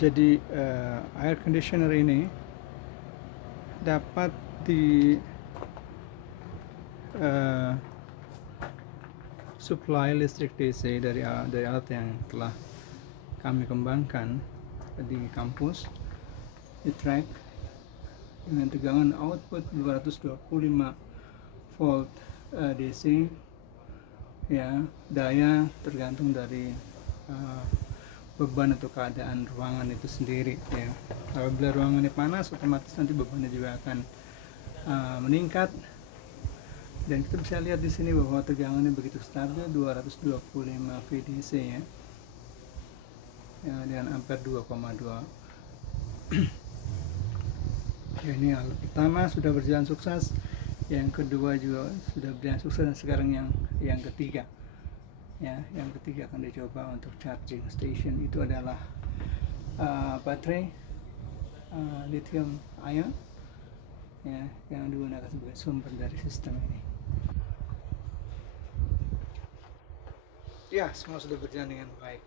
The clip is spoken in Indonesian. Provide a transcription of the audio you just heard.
Jadi air conditioner ini dapat di supply listrik DC dari alat yang telah kami kembangkan di kampus, di track dengan tegangan output 225 volt DC. Ya, daya tergantung dari beban atau keadaan ruangan itu sendiri. Ya, apabila ruangannya panas, otomatis nanti bebannya juga akan meningkat. Dan kita bisa lihat di sini bahwa tegangannya begitu stabil 225 VDC ya. Ya, dengan ampere 2,2. Ya, ini alat pertama sudah berjalan sukses, yang kedua juga sudah berjalan sukses, dan sekarang yang ketiga. Ya, yang ketiga akan dicoba untuk charging station. Itu adalah baterai lithium ion ya, yang digunakan sebagai sumber dari sistem ini. Ya, semua sudah berjalan dengan baik.